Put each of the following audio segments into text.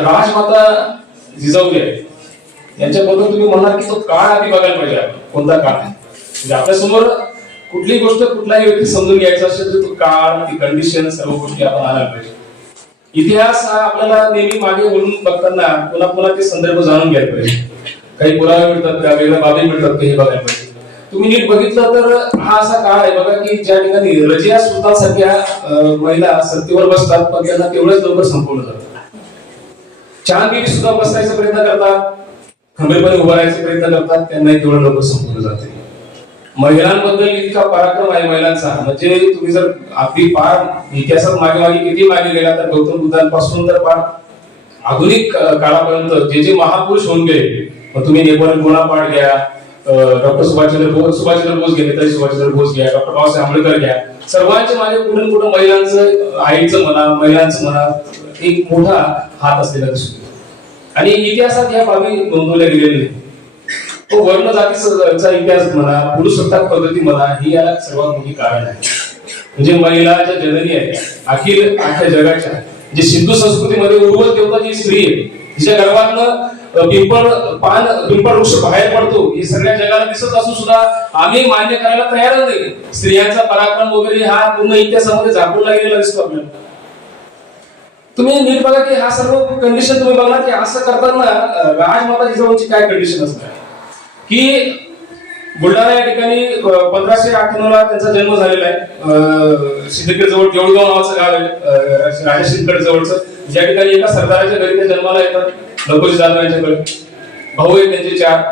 राजमाता जिजाऊ आहे यांच्याबद्दल तुम्ही म्हणाल की तो काळ आधी बघायला पाहिजे, कोणता काळ आहे. म्हणजे आपल्या समोर कुठलीही गोष्ट कुठलाही व्यक्ती समजून घ्यायचा असेल तर तो काळ, ती कंडिशन, सर्व गोष्टी आपण आणायला पाहिजे. इतिहास हा आपल्याला नेहमी मागे वळून बघताना पुन्हा पुन्हा ते संदर्भ जाणून घ्यायला पाहिजे. काही पुरावे मिळतात का, वेगळ्या बाबी मिळतात का, हे बघायला पाहिजे. तुम्ही नीट बघितलं तर हा असा काळ आहे बघा की ज्या ठिकाणी रजिया सुलतान सारख्या महिला सत्तेवर बसतात पण त्यांना तेवढंच लवकर संपवलं जातं. चांद बीबी सुद्धा बसायचा प्रयत्न करतात, खंबीरपणे उभा राहायचा प्रयत्न करतात, त्यांनाही तेवढं लवकर संपवलं जाते. महिलांबद्दल इतका पराक्रम आहे महिलांचा, म्हणजे तुम्ही जर अगदी फार इतिहासात मागे किती मागे गेला तर गौतम बुद्धांपासून तर फार आधुनिक काळापर्यंत जे जे महापुरुष होऊन गेले, मग तुम्ही नेपोलियन बोनापार्ट घ्या, डॉक्टर सुभाषचंद्र बोस घ्या, नेताजी सुभाषचंद्र बोस घ्या, डॉक्टर बाबासाहेब आंबेडकर घ्या, सर्वांच्या मागे कुठून कुठं महिलांचं, आईचं म्हणा, महिलांचं म्हणा, एक मोठा हात असलेला दिसतो. आणि इतिहासात ह्या बाबी नोंदवल्या गेलेल्या नाही. तो वर्ण जातीचा इतिहास म्हणा, पुरुषसत्ताक पद्धती म्हणा, ही याला सर्वात मोठी कारण आहे. म्हणजे महिला ज्या जननी आहे अख्ख्या जगाच्या, जे सिंधू संस्कृतीमध्ये उर्वल देवता जी स्त्री आहे, तिच्या गर्भातनं पिंपळ वृक्ष बाहेर पडतो, हे सगळ्या जगाला दिसत असून सुद्धा आम्ही मान्य करायला तयार नाही. स्त्रियांचा पराक्रम वगैरे हा पूर्ण इतिहासामध्ये झाकून गेलेला दिसतो आपल्याला. तुम्ही नीट बघा की हा सर्व कंडिशन तुम्ही बघा की असं करताना राजमाता जिजाऊंची काय कंडिशन असणार की बुलढाणा या ठिकाणी 1598 ला त्यांचा जन्म झालेला आहे. सिद्धखेड जवळ देऊळगाव नावाचं गाव आहे, राजा सिंदखेड जवळचं, ज्या ठिकाणी एका सरदाराच्या घरी ते जन्माला येतात. लकोजी जाधव यांच्याकडे भाऊ आहेत त्यांचे 4.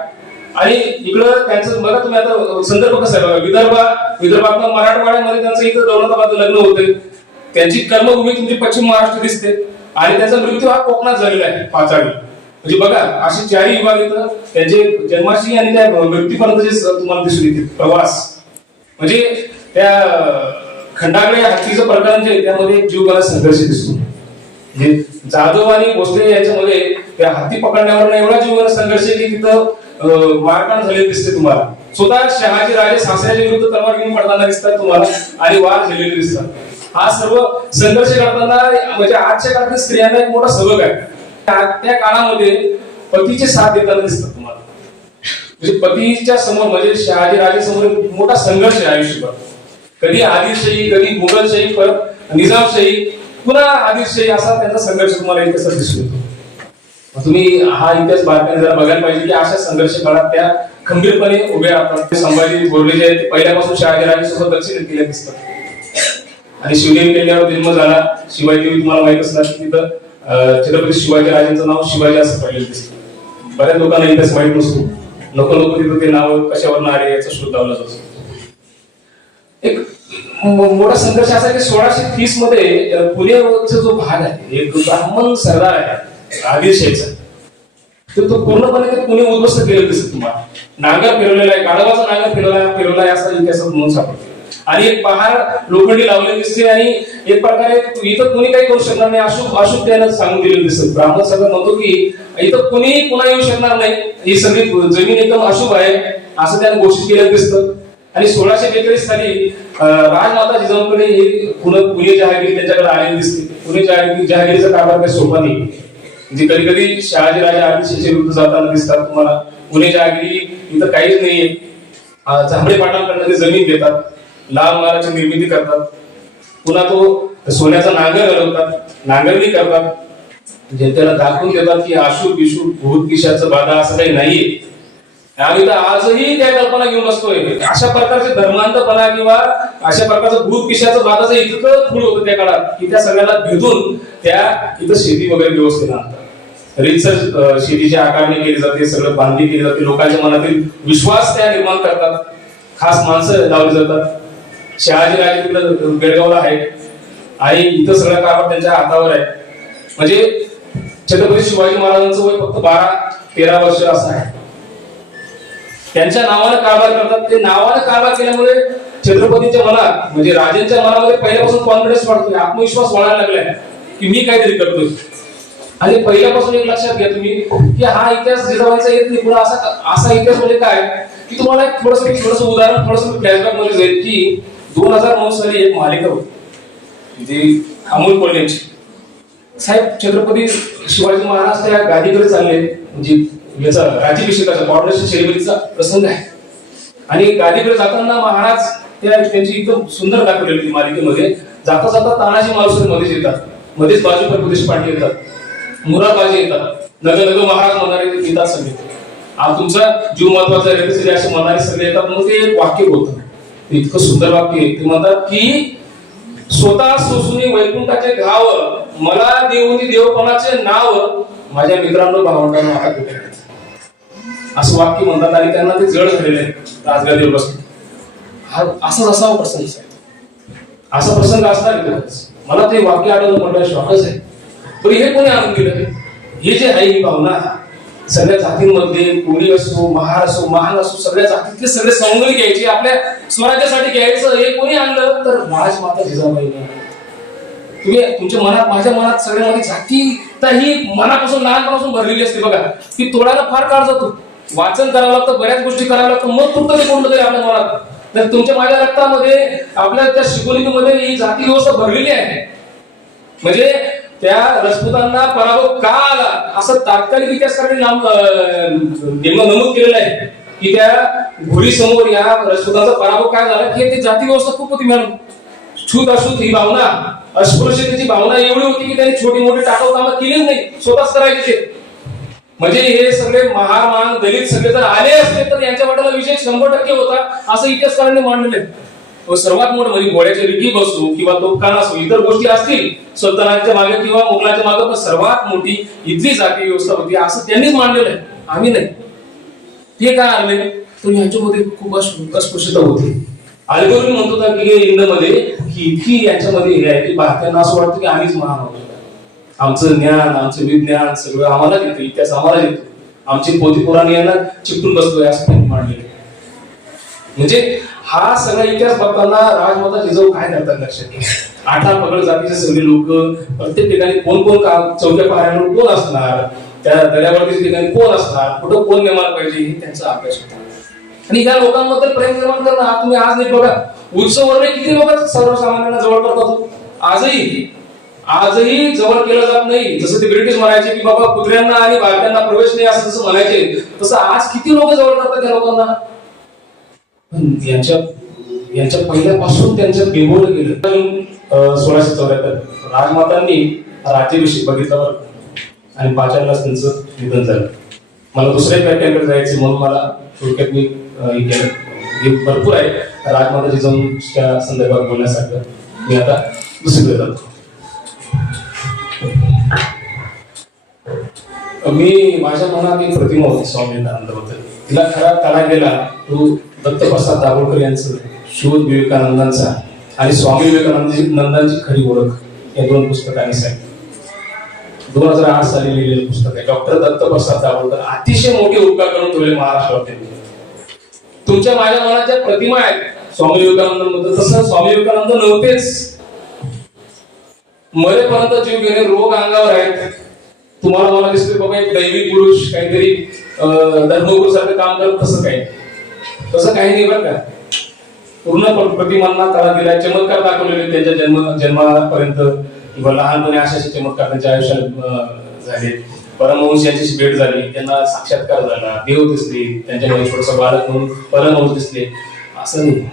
आणि इकडं त्यांचं बघा तुम्ही आता संदर्भ कसा आहे बघा, विदर्भात मराठवाड्यामध्ये त्यांचं इथं दौलताबाद लग्न होते. त्यांची कर्मभूमी तुमची पश्चिम महाराष्ट्र दिसते आणि त्यांचा मृत्यू हा कोकणात झालेला आहे, पाचाडी. म्हणजे बघा अशी 4 विभाग इथं त्यांचे जन्माशी आणि त्या मृत्यूपर्यंतचे तुम्हाला दिसून येते प्रवास. म्हणजे त्या खंडाकडे हत्तीचं प्रकरण जे त्यामध्ये जीवघेणा संघर्ष दिसतो. म्हणजे जाधव आणि भोसले यांच्यामध्ये त्या हत्ती पकडण्यावर एवढा जीवघेणा संघर्ष की तिथं मारकाट झालेली दिसते तुम्हाला. स्वतः शहाजी राजे सासऱ्याच्या विरुद्ध तलवार घेऊन पडताना दिसतात तुम्हाला आणि वार झालेले दिसतात. हा सर्व संघर्ष करताना म्हणजे आजच्या काळातील स्त्रियांना एक मोठा सबक आहे. त्या काळामध्ये पतीचे साथ देताना दिसतात तुम्हाला. म्हणजे पतीच्या समोर म्हणजे शहाजी राजे समोर मोठा संघर्ष आहे आयुष्यभर. कधी आदिलशाही, कधी मुघलशाही, परत निजामशाही, पुन्हा आदिलशाही, असा त्यांचा संघर्ष तुम्हाला इतिहासात दिसून येतो. तुम्ही हा इतिहास बारकाईने जरा बघायला पाहिजे की अशा संघर्ष काळात त्या खंबीरपणे उभे राहतात. संभाजी बोरले जे आहेत पहिल्यापासून शहाजी राजे सोबत दक्षिण केले दिसतात. आणि शिवनेरी किल्ल्यावर जन्म झाला. शिवाजी देवी तुम्हाला माहित असणार की तिथं छत्रपती शिवाजी राजांचं नाव शिवाजी असं पडलेलं दिसतं. बऱ्याच लोकांना इतिहास माहित नसतो. नको तिथं ते नाव कशावरून आले याचा शोध लावला जातो. एक मोठा संघर्ष असा की 1630 मध्ये पुण्याचा जो भाग आहे, एक ब्राह्मण सरदार आहे आदिलशाहीचा, तर तो पूर्णपणे ते पुणे उद्ध्वस्त केलेलं दिसत तुम्हाला. नांगर फिरवलेला आहे, गाढवाचा नांगर फिरवला आहे असा इतिहासात म्हणून सापडतो. आणि एक पहार लोखंडी लावलेली दिसते आणि एक प्रकारे इथं कोणी काही करू शकणार नाही अशुभ त्यानं सांगून दिलेलं दिसत. ब्राह्मण सगळं म्हणतो की इथं कोणी पुन्हा येऊ शकणार नाही, ही सगळी जमीन एकदम अशुभ आहे असं त्यानं घोषित केलेलं दिसतं. आणि 1642 साली राजमाता जिजाऊंकडे हे पुणे जहागिरी त्यांच्याकडे आलेली दिसते. पुणे जहागिरीचा कारभार काही सोपा नाही. म्हणजे कधी कधी शहाजी राजे आदिलशाहीच्या विरुद्ध जाताना दिसतात तुम्हाला. पुणे जहागिरी इथं काहीच नाहीये. झांबडे पाटलांकडनं ते जमीन घेतात, लाल महालाची निर्मिती करतात, पुन्हा तो सोन्याचा नांगर घालवतात, नांगरणी करतात, जनतेला दाखवून देतात की अशुभ विशुभ भूत पिशाचं बाधा असं काही नाहीये. आम्ही तर आजही त्या कल्पना घेऊन असतोय. अशा प्रकारचे धर्मांतपणा किंवा अशा प्रकारचं भूत पिशाचं बाधाचं इतकं फूल होतं त्या काळात की त्या सगळ्याला भेदून त्या इथं शेती वगैरे व्यवस्थित आणतात. रीतसर शेतीची आकारणी केली जाते, सगळं बांधणी केली जाते, लोकांच्या मनातील विश्वास त्या निर्माण करतात, खास माणसं लावली जातात. शहाजी राजे तिकडे बेळगावला आहेत आणि इथं सगळं कारभार त्यांच्या हातावर आहे. म्हणजे छत्रपती शिवाजी महाराजांचं वय फक्त 12-13 वर्ष असं आहे. त्यांच्या नावानं कारभार करतात. ते नावानं कारभार केल्यामुळे छत्रपतीच्या मनात म्हणजे राजांच्या मनामध्ये पहिल्यापासून कॉन्फिडन्स वाढतोय, आत्मविश्वास वाढायला लागलाय की मी काहीतरी करतोय. आणि पहिल्यापासून एक लक्षात घ्या तुम्ही की हा इतिहास जिजाबाईंचा येत नाही. पुन्हा असा इतिहास म्हणजे काय की तुम्हाला एक थोडस उदाहरण फ्लॅशबॅक मध्ये जाईल की 2009 साली एक मालिका होती जी अमोल कोल्हेची. साहेब छत्रपती शिवाजी महाराज त्या गादीकडे चालले, म्हणजे याचा राज्याभिषेकाचा कॉर्पोरेशन सेरेमनीचा प्रसंग आहे. आणि गादीकडे जाताना महाराज त्यांची एकदम सुंदर दाखवलेली मालिकेमध्ये जाता जाता तानाजी मालुसरे मध्येच येतात, मध्येच बाजूकर प्रदेश पाटील येतात, मुराबाजी येतात, नगर नगर महाराज म्हणणारे येतात सगळे, तुमचा जीव महत्वाचा आहे असे म्हणणारे सगळे येतात. मग ते एक वाक्य बोलतात, ते इतकं सुंदर वाक्य आहे. ते म्हणतात की स्वतः सोसुनी वैकुंठाचे घाव, मला देऊनी देवपणाचे नाव, माझ्या मित्रांनो भावंडांनो आता कुठे, असं वाक्य म्हणतात. आणि त्यांना ते जड झालेलं आहे राजगादीवर बसले. हा असाच असावा प्रसंग आहे, असा प्रसंग असणार आहे. मला ते वाक्य आठवलं म्हटलं शॉकच आहे. पण हे कोणी आणून दिलं? हे जे आहे ही भावना सगळ्या जातींमध्ये, कोळी असो, महार असो, महान असो, सगळ्या जातीतले सगळे समजून घ्यायचे, आपल्या स्वराज्यासाठी घ्यायचं. हे कोणी आणलं तर राजमाता जिजाबाईने. तुम्ही तुमच्या मनात, माझ्या मनात, सगळ्यामध्ये जातीता ही मनापासून लहानपणापासून भरलेली असते बघा. ती तोडायला फार काळ जातो, वाचन करावं लागतं, बऱ्याच गोष्टी कराव्या लागतं, मग फक्त ते कोणतं तरी आपल्या मनात. तर तुमच्या माझ्या रक्तामध्ये, आपल्या त्या शिकवणीमध्ये ही जाती व्यवस्था भरलेली आहे. म्हणजे त्या राजपुतांना पराभव का आला असं तात्कालिक इतिहासकारांनी नमूद केलेलं आहे की त्या घोरी समोर या राजपुतांचा पराभव काय झाला की ते जाती व्यवस्था खूप होती मॅडम. छूत अशूत ही भावना, अस्पृश्यतेची भावना एवढी होती की त्यांनी छोटी मोठी टाकाऊ कामं केलीच नाही, स्वतःच करायचे ते. म्हणजे हे सगळे महामान दलित सगळे जर आले असते तर यांच्या वाट्याला विजय 100% होता असं इतिहासकारांनी मांडलेलं आहे. सर्वात मोठं म्हणजे घोड्याचे रिकीब असो किंवा तोफखाना असो, इतर गोष्टी असतील सल्तनाच्या मागे किंवा मुघलांच्या मागे, पण सर्वात मोठी इथली जाती व्यवस्था होती असं त्यांनीच मांडलेलं आहे, आम्ही नाही. ते काय आणले तर यांच्यामध्ये खूप अस्पृश्यता होती. अल्गोरिदम म्हणतो का की इंडमध्ये की इतकी यांच्यामध्ये हे आहे की भारतीयांना असं वाटतं की आम्हीच महान आहोत, आमचं ज्ञान, आमचं विज्ञान सगळं आम्हाला देतो, इतिहास आम्हाला देतो, आमची पोथी पुराणी यांना चिपटून बसतोय असं त्यांनी मांडलेलं. म्हणजे हा सगळा इतिहास बघताना राजमाता जिजाऊ काय करतात लक्षात घ्या. 18 पगड जातीचे सगळे लोक, प्रत्येक ठिकाणी कोण कोण चौक्या पहाऱ्यांवर कोण असणार, त्या दर्यावरच्या ठिकाणी कोण असणार, कुठं कोण नेमायला पाहिजे, हे त्यांचा अभ्यास होता. आणि ह्या लोकांबद्दल प्रेम निर्माण करणं, तुम्ही आज नाही बघा उत्सव वगैरे किती लोक सर्वसामान्यांना जवळ करतात. आजही जवळ केलं जात नाही. जसं ते ब्रिटिश म्हणायचे की बाबा कुत्र्यांना आणि भारतीयांना प्रवेश नाही असं जसं म्हणायचे, तसं आज किती लोक जवळ करतात त्या लोकांना. यांच्या पहिल्यापासून त्यांचं बिंबवलं गेलं. 1674 राजमातांनी राज्याभिषेक बघितल्यावर आणि 5 त्यांचं निधन झालं. मला दुसऱ्या व्याख्यानाकडे जायचं म्हणून मला थोडक्यात मी केलं. भरपूर आहे राजमाता जिजाऊच्या संदर्भात बोलण्यासारखं. मी आता दुसरीकडे जातो. मी माझ्या मनात एक प्रतिमा होती स्वामी विवेकानंदाबद्दल. तिला खरा तडा गेला तो दत्तप्रसाद दाभोळकर यांचं शोध विवेकानंदांचा आणि स्वामी विवेकानंदांची खरी ओळख या 2 पुस्तकांनी सांगितलं. 2008 साली लिहिलेलं पुस्तक आहे. डॉक्टर दत्तप्रसाद दाभोळकर अतिशय मोठे उपकार करून ठेवले महाराष्ट्रात. तुमच्या माझ्या मनात ज्या प्रतिमा आहेत स्वामी विवेकानंदांबद्दल, तसं स्वामी विवेकानंद नव्हतेच. मरेपर्यंत जीव घेणे, रोग अंगावर आहेत. तुम्हाला मला दिसते बाबा एक दैवी पुरुष काहीतरी धर्मगुरू सारखं काम करत, तसं काही नाही बरं का. पूर्ण प्रतिमांना तडा दिला, चमत्कार दाखवलेले त्यांच्या जन्मापर्यंत किंवा लहानपणी अशा चमत्कार त्यांच्या आयुष्यात झाले. परमहंस यांच्याशी भेट झाली, त्यांना साक्षात्कार झाला, देव दिसले, त्यांच्यामध्ये छोटस बालक म्हणून परमहंस दिसले. असं नाही.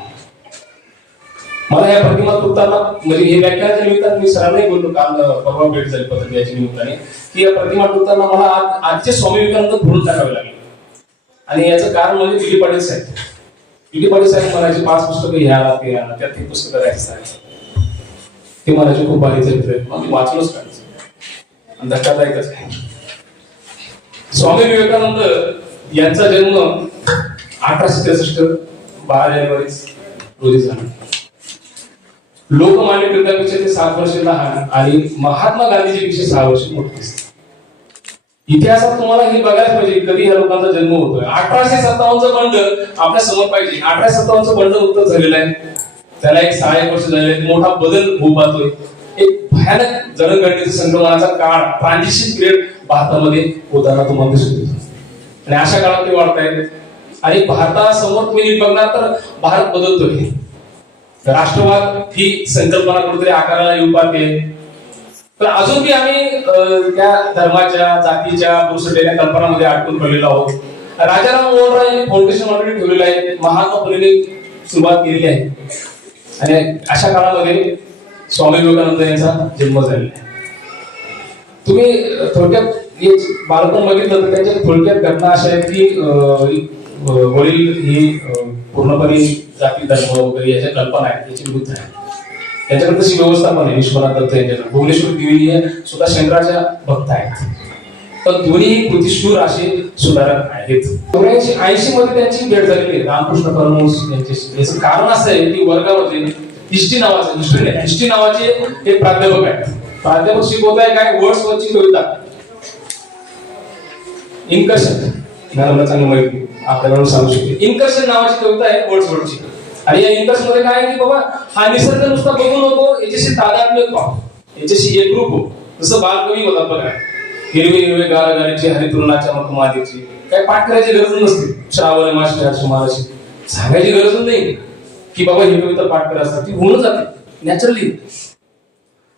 मला या प्रतिमा तुटताना म्हणजे हे व्याख्यानाच्या निमित्ताने मी सरांनाही बोललो, काल परवा भेट झाली पत्रकाराच्या निमित्ताने, की या प्रतिमा तुटताना मला आजचे स्वामी विवेकानंद भरून टाकावे लागले. आणि याचं कारण म्हणजे दिली पाटील साहेब. दिली पाटील साहेब म्हणायचे 5 पुस्तकं ह्या ते त्यात ते पुस्तकं राहायचं, ते म्हणायचे खूप भारी चरित्र आहे. मग वाचूनच काढायचं. आणि धक्कादायकच आहे. स्वामी विवेकानंद यांचा जन्म 1863 12 जानेवारी रोजी झाला. लोकमान्य टिळकांपेक्षा ते 7 वर्ष लहान आणि महात्मा गांधीजीपेक्षा 6 वर्ष मोठे दिसते. इतिहासात तुम्हाला हे बघायला पाहिजे कधी ह्या लोकांचा जन्म होतोय. 1857चं बंड आपल्या समोर पाहिजे. 1857चं बंड उत्तर झालेलं आहे, त्याला एक 6 वर्ष झालेले, मोठा बदल होऊ पाहतोय. एक भयानक जडणघडणीचा संक्रमणाचा काळ, ट्रान्झिशन पिरियड भारतामध्ये होताना तुम्हाला दिसून येतो. आणि अशा काळात ते वाढतायत. आणि भारतासमोर तुम्ही बघणार तर भारत बदलतोय. राष्ट्रवाद ही संकल्पना कुठेतरी आकाराला येऊ पाहते. पण अजूनही आम्ही त्या धर्माच्या जातीच्या पुरुषतेच्या कल्पनामध्ये अडकून पडलेलो आहोत. राजाराम मोहन राय यांनी फाउंडेशन ऑलरेडी ठेवलेलं आहे, महात्मा सुरुवात केलेली आहे. आणि अशा काळामध्ये स्वामी विवेकानंद यांचा जन्म झालेला आहे. तुम्ही थोडक्यात बालपण बघितलं तर त्यांच्या थोडक्यात घटना अशा आहेत की वडील ही पूर्णपणे जाती धर्म वगैरे याच्या कल्पना आहेत याची विरुद्ध आहे. त्यांच्याकडे तशी व्यवस्था पण आहे. विश्वनाथ दत्त यांच्याकडे भुवनेश्वर देवी हे सुद्धा शंकराच्या भक्त आहेत. पण दोन्ही कृतिशूर असे सुधारक आहेत. 1980 मध्ये त्यांची भेट झालेली आहे रामकृष्ण परमहंस यांच्याशी. याचं कारण असं आहे की वर्गामध्ये हिस्ट्री नावाचे एक प्राध्यापक आहेत. प्राध्यापक शिकवत आहे काय वर्ड्स वरची कविता इनकर्शन मला चांगलं माहिती आपल्याला सांगू शकते. इनकर्शन नावाची कविता आहे वर्ड्स वरची. आणि या इनकर्शन मध्ये काय आहे की बाबा हा निसर्ग नुसता बघू नको, याच्याशी तादात्म्य पाहू, याच्याशी एकरूप हो. जसं बालकवी होता बघा, हिरवे हिरवे गारागारीचे हरितृणाच्या मखमादीची काय पाठ करायची गरज नसते. श्रावण मास सुमाराशी सांगायची गरज नाही की बाबा ही कविता पाठ करा असतात, ती होऊन जाते नॅचरली.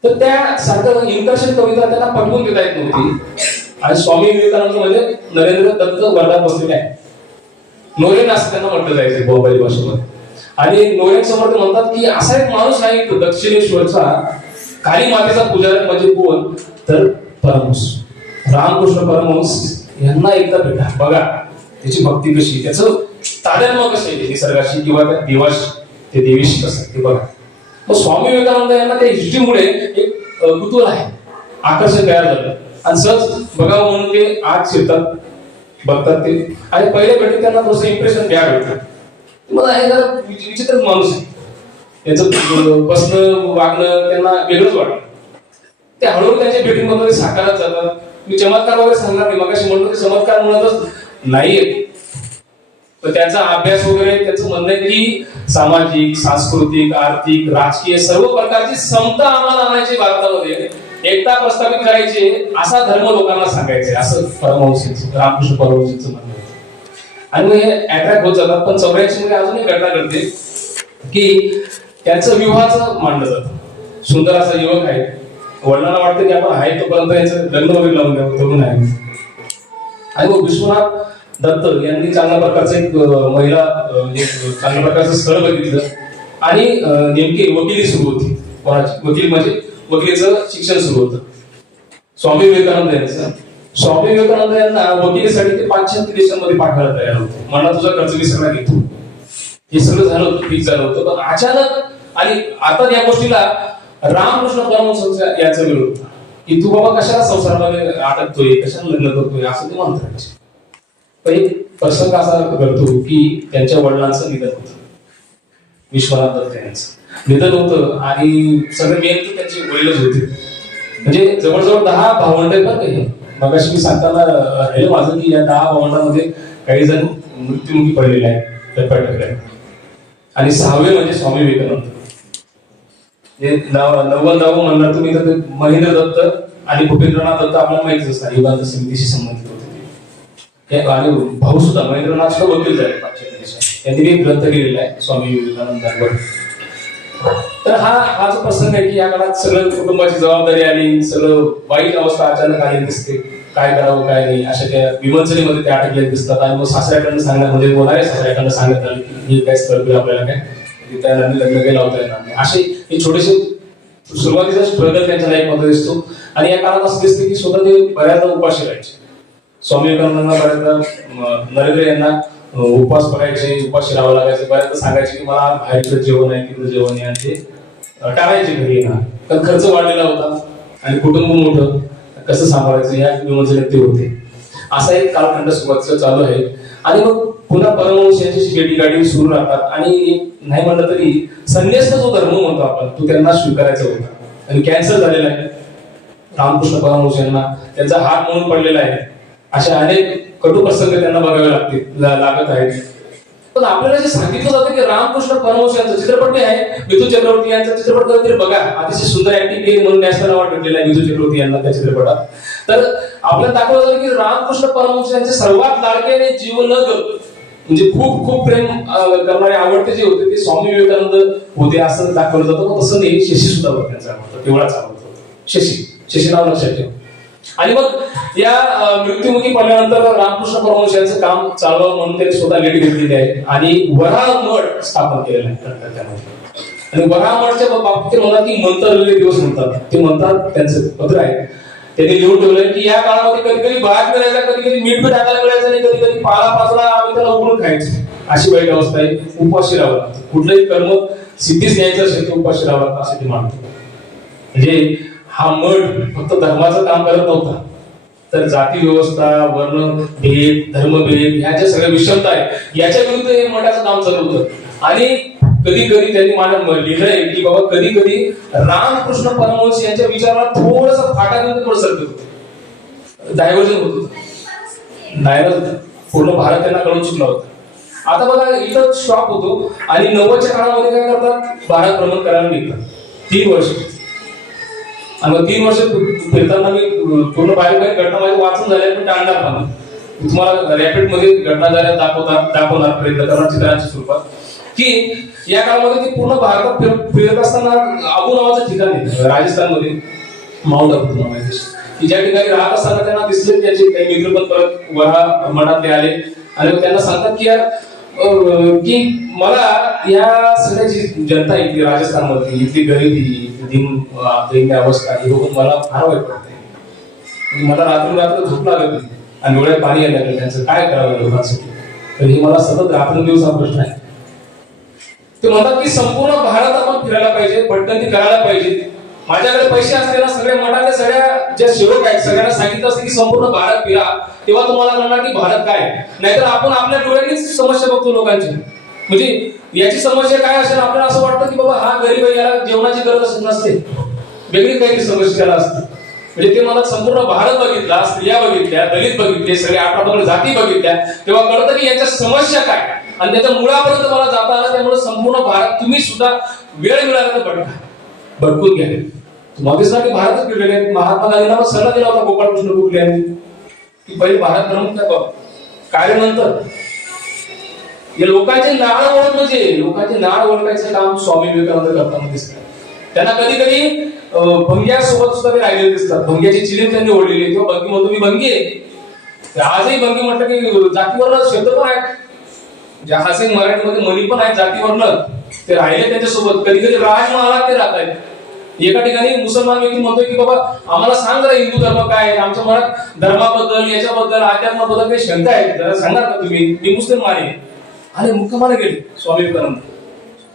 तर त्या सारखं इनकर्शन कविता त्यांना पटवून देता येत नव्हती. आणि स्वामी विवेकानंद म्हणजे नरेंद्र दत्त वर्गात बसलेले आहे. नोरेन असं त्यांना म्हटलं जायचं बोंबाई भाषेमध्ये. आणि नोरेन समर्थ म्हणतात की असा एक माणूस आहे दक्षिणेश्वरचा काली मातेचा पुजारी म्हणजे कोण तर परमहंस रामकृष्ण परमहंस यांना एकदा भेटा. बघा त्याची भक्ती कशी, त्याचं तादात्म्य कसं आहे निसर्गाशी किंवा त्या देवाशी ते देवीशी कसं ते बघा. मग स्वामी विवेकानंद यांना त्या हिस्ट्रीमुळे एक कुतूहल आहे, आकर्षण तयार झालं. आणि सहज बघावं म्हणून ते आत शिरतात, बघतात ते. आणि पहिल्या भेटीत त्यांना थोडंसं इम्प्रेशन द्या भेटतं. मला हे जरा विचित्रच माणूस आहे, त्याचं बसणं वागणं त्यांना वेगळंच वाटतं. ते हळूहळू त्यांच्या भेटीमध्ये साकारत जातात. मी चमत्कार वगैरे सांगणार नाही, मगाशी म्हणतो की चमत्कार म्हणतच नाहीये. तर त्यांचा अभ्यास वगैरे त्यांचं म्हणणं आहे की सामाजिक, सांस्कृतिक, आर्थिक, राजकीय सर्व प्रकारची समता आम्हाला आणायची, भारतामध्ये एकता प्रस्थापित करायची, असा धर्म लोकांना सांगायचे, असं परमहंसांचं रामकृष्ण परमहंसांचं म्हणणं होतं. आणि मग हे अट्रॅक्ट होत जातात. पण 84 मध्ये अजून एक घटना घडते की त्यांचं विवाहाचं मांडलं जातं. सुंदर असा युवक आहे, वडिलांना वाटतं की आपण आहे तोपर्यंत यांचं लग्न वगैरे लावून द्यावं, तरुण आहे. आणि मग विश्वनाथ दत्त यांनी चांगल्या प्रकारचं एक महिला चांगल्या प्रकारचं स्थळ बघितलं. आणि नेमकी वकिली सुरू होती. कोणाची वकील म्हणजे वकिलीचं शिक्षण सुरू होतं स्वामी विवेकानंद यांचं. स्वामी विवेकानंद यांना वकिलीसाठी ते पाश्चात्य देशांमध्ये पाठवायला तयार होते. मला तुझा खर्च मी सगळा घेतो, हे सगळं झालं होतं, फिक्स झालं होतं. पण अचानक आणि आता या गोष्टीला रामकृष्ण परमहंस याचा विरोध होता की तू बाबा कशाला संसारामध्ये अटकतोय, कशाला लग्न करतोय, असं ते म्हणतात. पण एक प्रसंग असा घडतो की त्यांच्या वडिलांचं निधन होतं, विश्वनाथ दत्त यांचं निधन होतं. आणि सगळं मेन तर त्यांचे वडीलच होते. म्हणजे जवळजवळ 10 भावंड आहेत बरं काही. मगाशी मी सांगताना राहिलं माझं की या 10 भावंडांमध्ये काही जण मृत्युमुखी पडलेले आहेत टप्प्याटप्प्याने. आणि 6वे म्हणजे स्वामी विवेकानंद. हे नव्वद म्हणणार तुम्ही तर महेंद्र दत्त आणि भूपेंद्रनाथ दत्त आपल्याला माहितीच असतात, युगांत समितीशी संबंधित होते ते. आणि भाऊ सुद्धा महेंद्रनाथ सुद्धा वकील झाले पाश्चात्य देशात. त्यांनी एक ग्रंथ लिहिलेला आहे स्वामी विवेकानंदांवर. तर हा जो प्रसंग आहे की या काळात सगळं कुटुंबाची जबाबदारी आली, सगळं वाईट अवस्था अचानक आली दिसते, काय करावं काय नाही अशा त्या विमर्शनेमध्ये ते अटकले दिसतात. आणि मग सासऱ्याकडनं सांगण्यात म्हणजे बोलायला सासऱ्याकडनं सांगण्यात आलं की हे काय स्थळ आपल्याला काय त्याला लग्न काही लावता येणार नाही. असे हे छोटेसे सुरुवातीचा स्ट्रगल त्यांच्या लाईफमध्ये दिसतो. आणि या काळात असं दिसतं की स्वतः ते बऱ्याचदा उपाशी राहायचे. स्वामी विवेकानंदांना बऱ्याचदा नरेंद्र यांना उपवास पडायचे, उपाशी राहावं लागायचं. बऱ्याचदा सांगायचे की मला बाहेरचं जेवण आहे, तिथं जेवण आहे, आणि ते टाळायचे घरी येणार. कारण खर्च वाढलेला होता आणि कुटुंब मोठं, कसं सांभाळायचं या विमर्शनेत ते होते. असा एक कालखंड सुरुवातीचा चालू आहे. आणि मग पुन्हा परमहंस यांच्याशी भेटीगाडी सुरू राहतात. आणि नाही म्हणलं तरी संन्यास जो धर्म म्हणतो आपण तो त्यांना स्वीकारायचा होता. आणि कॅन्सर झालेला आहे रामकृष्ण परमहंस यांना, त्यांचा हात म्हणून पडलेला आहे. अशा अनेक कटू प्रसंग त्यांना बघावे लागत आहेत. पण आपल्याला जे सांगितलं जातं की रामकृष्ण परमहंस यांचा चित्रपट आहे, मिथुन चक्रवर्ती यांचा चित्रपट कधीतरी बघा, अतिशय सुंदर ऍक्टिंग केली म्हणून नॅशनल अवॉर्ड भेटलेला आहे मिथुन चक्रवर्ती यांना त्या चित्रपटात. तर आपल्याला दाखवलं जातं की रामकृष्ण परमहंस यांचे सर्वात लाडके आणि जीवलग म्हणजे खूप खूप प्रेम करणारे आवडते जे होते ते स्वामी विवेकानंद होते असं दाखवलं जातं. तसं नाही, शशी सुद्धा होता त्यांचा आवडता, तेवढाच आवडतो शशी. शिष्य नाव लक्षात ठेव. आणि मग या मृत्युमुखी पडल्यानंतर रामकृष्ण परमहंस यांचं काम चालवं म्हणून त्यांनी स्वतः लीड घेतलेली आहे आणि वराह मठ स्थापन केलेलं आहे त्यामध्ये. आणि वराह मठच्या बाबतीत म्हणतात की मंत्रलेले दिवस म्हणतात, ते म्हणतात त्यांचं पत्र आहे, त्यांनी लिहून ठेवलंय की या काळामध्ये कधी कधी भात मिळायचा, कधी कधी मीठ टाकायला मिळायचं नाही, कधी कधी पाला आम्ही त्याला उघडून खायचो. अशी वाईट अवस्था आहे. उपाशी राहावं लागतं, कुठलंही कर्म सिद्धीच द्यायचं असेल तर उपाशी राहावं लागतं असं ते मानतो. म्हणजे हा मठ फक्त धर्माचं काम करत नव्हता, तर जाती व्यवस्था, वर्ण भेद, धर्मभेद ह्या ज्या सगळ्या विषमता आहे याच्या विरुद्ध हे मठाचं काम चालू होतं. आणि कधी कधी त्यांनी मला लिहिलंय की बाबा कधी कधी रामकृष्ण परमहंस यांच्या विचाराला थोडस फाटा देऊन थोडं सरकत होतं, डायव्हर्जन होत होतं, नायरच पूर्ण भारत त्यांना कळून चुकला होता. आता बघा इथं स्टॉप होतो आणि 90च्या काळामध्ये काय करतात, भारत भ्रमण करायला निघतात 3 वर्ष. आणि मग 3 वर्ष फिरताना मी पूर्ण बारीक घटना माझी वाचून झाल्या, पण टाळणार पण तुम्हाला रॅपिड मध्ये घटना झाल्या दाखवणार प्रयत्न करणार चित्रांच्या स्वरूपात. की या काळामध्ये ते पूर्ण भारतात फिरत असताना आबू नावाचं ठिकाण आहे राजस्थानमध्ये, माउंट आबू नाव आहे की ज्या ठिकाणी राहत असताना त्यांना दिसले त्याचे काही मित्र पण परत वरा मठातले आले आणि त्यांना सांगतात की यार की मला या सगळ्याची जनता इथली राजस्थानमध्ये इथली गरिबी दिन अवस्था ही बघून मला फार वाईट वाटते. मला रात्र झोप लागत नाही आणि डोळ्यात पाणी यायला लागलं. त्यांचं काय करावं लोकांसाठी, तर हे मला सतत रात्रंदिवस हा प्रश्न आहे. ते म्हणतात की संपूर्ण भारत आपण फिरायला पाहिजे, पटकन करायला पाहिजे. माझ्याकडे पैसे असते ना, सगळ्या मठातल्या सगळ्या ज्या सेवक आहेत सगळ्यांना सांगितलं असतं की संपूर्ण भारत फिरा, तेव्हा तुम्हाला कळणार की भारत काय. नाहीतर आपण आपल्या डोळ्यांनीच समस्या बघतो लोकांची. म्हणजे याची समस्या काय असेल, आपल्याला असं वाटतं की बाबा हा गरीब आहे, याला जेवणाची गरज असत नसते, वेगळी काहीतरी समस्या त्याला असते. म्हणजे ते मला संपूर्ण भारत बघितला, स्त्रिया बघितल्या, दलित बघितले, सगळे आठवड्यावर जाती बघितल्या, तेव्हा कळतं की याच्या समस्या काय आणि त्याच्या मुळापर्यंत मला जाता आलं. त्यामुळे संपूर्ण भारत तुम्ही सुद्धा वेळ मिळाला तर भटकून घ्या. तुम्हाला दिसला की भारतच फिरलेले आहेत. महात्मा गांधींना सल्ला दिला होता गोपाळकृष्ण गोखले यांनी की पहिले भारत प्रमुख कार्यानंतर या लोकांचे नाळ ओळख, म्हणजे लोकांचे नाळ ओळखायचं काम स्वामी विवेकानंद करताना दिसतात. त्यांना कधी कधी भंग्यासोबत सुद्धा ते राहिलेले दिसतात. भंग्याची चिलीम त्यांनी ओढलेली किंवा भंगी म्हणतो मी भंगी आहे. आजही भंगी म्हटलं की जातीवर्ण शब्द पण आहेत, आजही मराठीमध्ये मनी पण आहेत जातीवर्ण, ते राहिले त्यांच्यासोबत. कधी कधी राजमहालात ते राहत आहेत. एका ठिकाणी मुसलमान व्यक्ती म्हणतोय की बाबा आम्हाला सांग जरा हिंदू धर्म काय आहे, आमच्या मनात धर्माबद्दल याच्याबद्दल अध्यात्माबद्दल काही शंका आहे, जरा सांगणार का तुम्ही, मी मुस्लिम आहे. आणि मुक्कामाला गेले स्वामी विवेकानंद.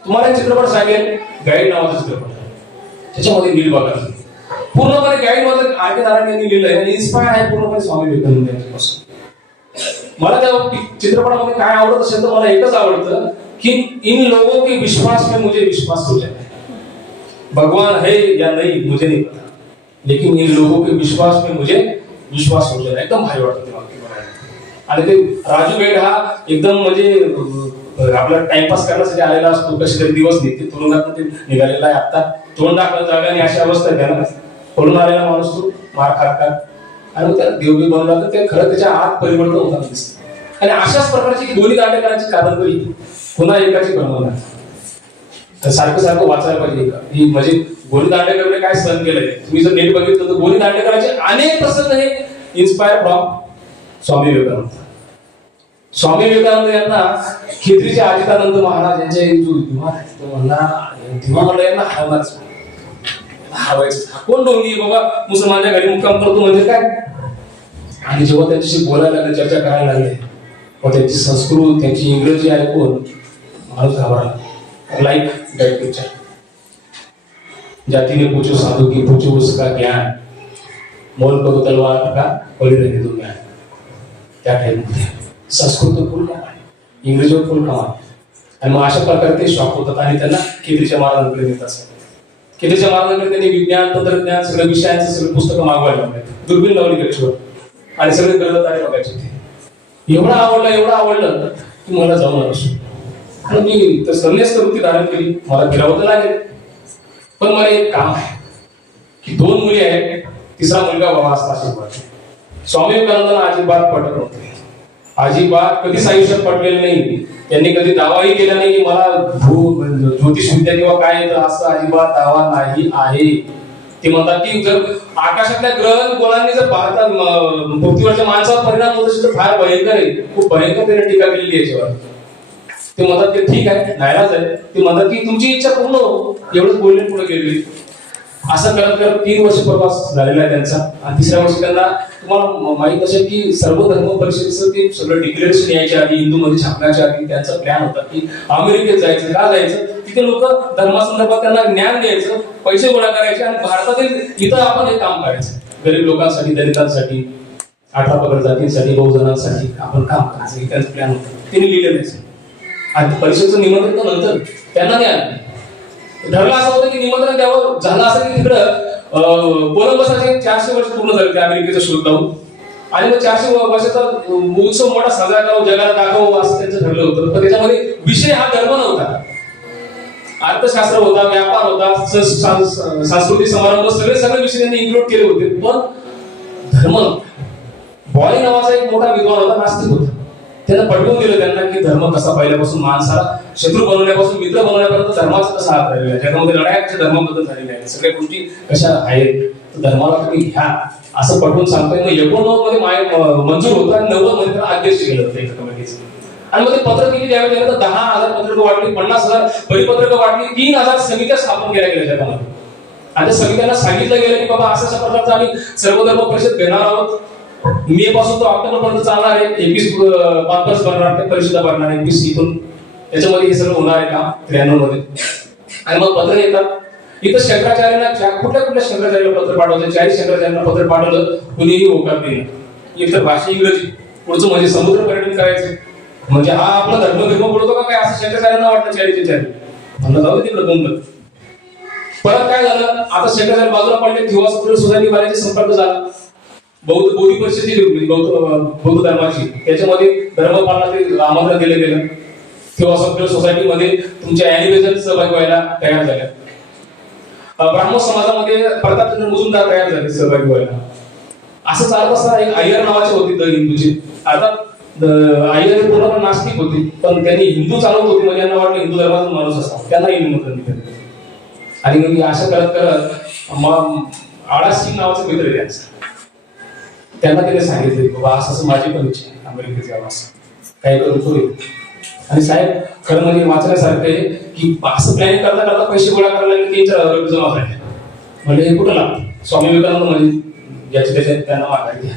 तुम्हाला चित्रपट सांगेल, गाईड नावाचा चित्रपट, त्याच्यामध्ये नील बघा पूर्णपणे गाईड मध्ये आर.के. नारायण यांनी लिहिलंय आणि इन्स्पायर आहे पूर्णपणे स्वामी विवेकानंद यांच्यापासून. मला त्या चित्रपटामध्ये काय आवडत असेल तर मला एकच आवडतं कि इन लोगों के विश्वास में मुझे विश्वास हो जाए. भगवान है या नहीं मुझे नहीं पता, लेकिन इन लोगों के विश्वास में मुझे विश्वास हो जाए. एकदम भारी वाटतं ते वाक्य. आणि ते राजू गाईड हा एकदम म्हणजे आपला टाइमपास करण्यासाठी आलेला असतो. कसे तरी दिवस निघते, तुरुंगात ते निघालेला आहे. आता तोंड दाखल जागा आणि अशी अवस्था आहे त्याला. पळून आलेला माणूस तो मार खात आणि त्या देवबी बनला तर ते खरं त्याच्या आत परिवर्तन होताना दिसतं. आणि अशाच प्रकारची गोली दांडेकरांची कादंबरी पुन्हा एकाची बनवणार, तर सारखं सारखं वाचायला पाहिजे. ही म्हणजे गोली दांडेकरने काय सहन केलंय, तुम्ही जर नीट बघितलं तर गोली दांडेकरांचे अनेक प्रसंग हे इन्स्पायर फ्रॉम स्वामी विवेकानंद. स्वामी विवेकानंद यांना खेत्रीचे अजितानंद महाराज यांचे जो दिवा आहे तो म्हणला, दिवा म्हणला यांना हवायचं. कोण डोंगी बाबा मुसलमानच्या घरी मुक्काम करतो म्हणजे काय. आणि जेव्हा त्यांच्याशी बोलायला लागले, चर्चा करायला लागले, व त्यांची संस्कृत त्यांची इंग्रजी ऐकून माणूस घाबरला. लाईक गाईड पिक्चर, जातीने पूछो साधू की पूछो उसका ज्ञान, मोल करो तलवार का बळी रहे दो ज्ञान. त्या टाइममध्ये संस्कृत फुल काम आहे, इंग्रजीवर फुल काम आहे. आणि मग अशा प्रकारे ते शॉक होतात आणि त्यांना केंद्रीच्या महाराजांकडे नेत असतात. केंद्रीच्या महाराजांकडे त्यांनी विज्ञान तंत्रज्ञान सगळ्या विषयांचं सगळं पुस्तकं मागवायला लागले, दुर्बीण लावली गच्चीवर आणि सगळे ग्रंथारे बघायचे. एवढं आवडलं की मला जाऊन आलो. आणि मी तर संन्यास वृत्ती धारण केली, मला फिरावं तर लागेल. पण मला एक काम आहे की 2 मुली आहेत, 3रा मुलगा व्हावा असं आशीर्वाद. स्वामी विवेकानंदांना अजिबात पटत नव्हते, अजिबात कधीच आयुष्यात पटलेलं नाही. त्यांनी कधी दावाही केला नाही की मला ज्योतिष विद्या किंवा काय येतं, असं अजिबात दावा नाही आहे. ते म्हणतात की जर आकाशातल्या ग्रह गोळांनी जर भारतात पृथ्वीवरच्या माणसावर परिणाम होत असेल तर फार भयंकर आहे, खूप भयंकर त्याने टीका केलेली आहे याच्यावर. ते म्हणतात की ठीक आहे, नाईलाज आहे. ते म्हणतात की तुमची इच्छा पूर्ण हो, एवढंच बोलले पुढे गेले. असं करत करत 3 वर्ष प्रवास झालेला आहे त्यांचा. आणि 3ऱ्या वर्षी त्यांना, तुम्हाला माहित असेल की सर्व धर्म परिषदेचं ते सगळं डिक्लेरेशन यायच्या आधी, हिंदू मध्ये छापण्याच्या आधी त्यांचा प्लॅन होता की अमेरिकेत जायचं. का जायचं? तिथे लोक धर्मासंदर्भात त्यांना ज्ञान द्यायचं, पैसे गोळा करायचे आणि भारतातील इथं आपण हे काम करायचं. गरीब लोकांसाठी, दलितांसाठी, 18 पगड जातींसाठी, बहुजनांसाठी आपण काम करायचं. हे त्यांचा प्लॅन होता. त्यांनी लिहिलेलं आहे. आणि परिषदेचं निमंत्रण तर नंतर त्यांना नाही आलं. ठरलं असं होतं की निमंत्रण द्यावं. झालं असं की तिकडं कोलंबसाचे 400 वर्ष पूर्ण झाले त्या अमेरिकेचा शोध लावून. आणि मग 400 वर्षाचा उत्सव मोठा साजरा करावा, जगाला दाखवावं असं त्यांचं ठरलं होतं. पण त्याच्यामध्ये विषय हा धर्म नव्हता, अर्थशास्त्र होता, व्यापार होता, सांस्कृतिक समारंभ, सगळे विषय त्यांनी इन्क्लूड केले होते. पण धर्म, बॉली नावाचा एक मोठा विद्वान होता, नास्तिक होता. त्यानं पटवून दिलं त्यांना की धर्म कसा पहिल्यापासून माणसाला शत्रू बनवण्यापासून मित्र बनवण्यापर्यंत धर्माचा कसा हात राहिलेला आहे. जगामध्ये लढाया धर्माबद्दल झालेल्या आहेत, सगळ्या गोष्टी कशा आहेत, तर धर्माला तुम्ही घ्या असं पटवून सांगतोय. मग 89 मध्ये मंजूर होतं आणि 90 मध्ये त्याला अध्यक्ष केलं होतं एका कमिटीचं. आणि मग ते पत्र किती द्यावे लागलं तर 10,000 पत्रकं वाटली, 50,000 परिपत्रकं वाटली, 3,000 समित्या स्थापन केल्या गेल्या जगामध्ये. आणि त्या समित्यांना सांगितलं गेलं की बाबा अशा प्रकारचं आम्ही सर्वधर्म परिषद घेणार आहोत. मे पासून तो ऑक्टोबर पर्यंत चालणार आहे. 21 कॉन्फरन्स भरणार, ते परिषदा भरणार आहे 21 इथून. त्याच्यामध्ये हे सगळं होणार आहे का 93 मध्ये. आणि मग पत्र येतात. इथं शंकराचार्यांना कुठल्या शंकराचार्याला पत्र पाठवलं, 40 शंकराचार्यांना पत्र पाठवलं, कुणीही होकार दिलं. एकतर भाषा इंग्रजी, पुढचं म्हणजे समुद्र पर्यटन करायचं. म्हणजे हा आपला धर्म बोलतो का काय असं शंकराचार्यांना वाटलं. 40 म्हणलं जाऊ तिकडे गंमत. परत काय झालं, आता शंकराचार्य बाजूला पडले, थिओसॉफिकल सोसायटी वाल्याचे संपर्क झाला. बौद्ध परिषदेची बौद्ध धर्माची, त्याच्यामध्ये धर्मपालनाचे आमंत्रण दिलं गेलं. थिओसॉफिकल सोसायटीमध्ये तुमच्या अॅनिव्हर्सरी सहभागी व्हायला तयार झाल्या. ब्राह्मण समाजामध्ये प्रतापचंद्र मुजुमदार तयार झाले सहभागी व्हायला. असं चालत असताना एक अय्यर नावाचे होते द हिंदूचे. आता अय्यर पूर्णपणे नास्तिक होते, पण त्यांनी हिंदू चालवत होते म्हणजे यांना वाटलं हिंदू धर्माचा माणूस असावा, त्यांना निमंत्रण दिलं. आणि मग असं करत करत आळासिंग नावाचा मित्र आहे त्यांचा, त्यांना त्याने सांगितले बाबा असं माझी पण इच्छा आहे अमेरिकेत जावं, असं काही करू. आणि साहेब खरं म्हणजे वाचण्यासारखं आहे की असं प्लॅनिंग करता करता पैसे गोळा करायला लागले, 3-4 हजार रुपये जमा झाले. म्हणजे हे कुठं लागतं. स्वामी विवेकानंद म्हणजे ज्याचे त्याच्या त्यांना माघारी घ्या.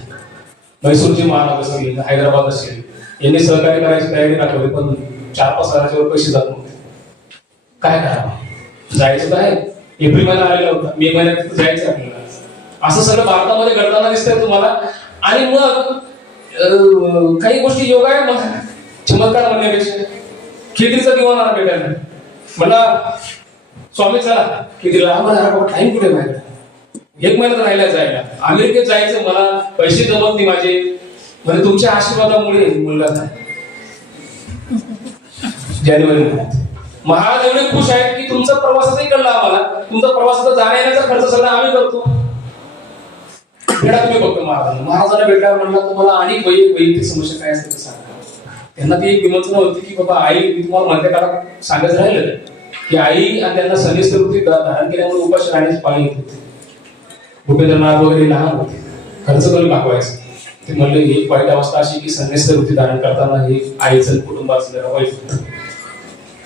मैसूरचे महाराज असेल, हैदराबाद असेल, यांनी सहकार्य करायची तयारी दाखवली, पण 4-5 हजाराच्या वर पैसे जात नव्हते. काय करावं, जायचं तर आहे. एप्रिल महिना आलेला होता, मे महिन्यात जायचं आपल्याला. असं सगळं भारतामध्ये घडताना दिसतंय तुम्हाला. आणि मग काही गोष्टी योग आहे, मग चमत्कार म्हणण्यापेक्षा खिद्रीचा दिवाना भेटायला मला स्वामी चला खिद्रीला. टाइम कुठे माहिती, 1 महिन्यात राहिला जायला, अमेरिकेत जायचं, मला पैसे जमत नाही माझे. म्हणजे तुमच्या आशीर्वादामुळे मुलगा झाला जानेवारी महिन्यात. महाराज एवढे खुश आहेत की तुमचा प्रवासाचाही कळला आम्हाला, तुमचा प्रवासाचा जाण्या येण्याचा खर्च सगळा आम्ही करतो. भेटा तुम्ही बघतो महाराजांना भेटल्यावर म्हणला तुम्हाला अनेक वैयक्तिक समस्या काय असतील सांगा. त्यांना ती एक विमोचना होती की बाबा आई, मी तुम्हाला मधल्या काळात सांगायचं राहिलं की आई आणि त्यांना सन्निस्थ वृत्ती धारण केल्यामुळे उपाशी राहण्याची पाळी येत होती. भूपेंद्रनाथ वगैरे लहान होते, खर्च करून भागवायचं. ते म्हणले एक वाईट अवस्था अशी की सन्निस्थ वृत्ती धारण करताना हे आईचं कुटुंबाचं जरा वाईट होतं.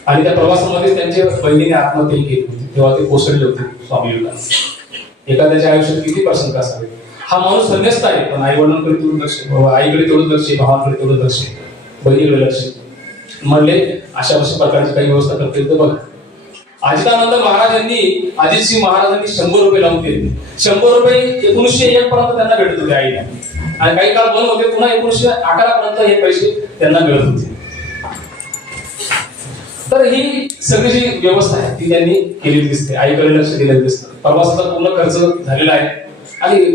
आणि त्या प्रवासामध्ये त्यांच्या बहिणीने आत्महत्या केली होती, तेव्हा ते कोसळले होते स्वामी विवेकानंद. एखाद्याच्या आयुष्यात किती प्रसंग असावे. हा माणूस संन्यस्त आहे, पण आई वडिलांकडे तेवढं लक्ष, आईकडे तेवढं लक्ष, भावांकडे तेवढं लक्ष, बहिणीकडे लक्ष. म्हणले अशा प्रकारची काही व्यवस्था करता येईल तर बघा. अजितानंद महाराज यांनी, अजितसिंह महाराजांनी 100 रुपये लावून दिले. 100 रुपये 1901 पर्यंत त्यांना भेटत होते आईला. आणि काही काळ बंद होते, पुन्हा 1918 पर्यंत हे पैसे त्यांना मिळत होते. तर ही सगळी जी व्यवस्था आहे ती त्यांनी केलेली दिसते. आईकडे लक्ष दिलेलं दिसतं. प्रवासाचा पूर्ण खर्च झालेला आहे. आणि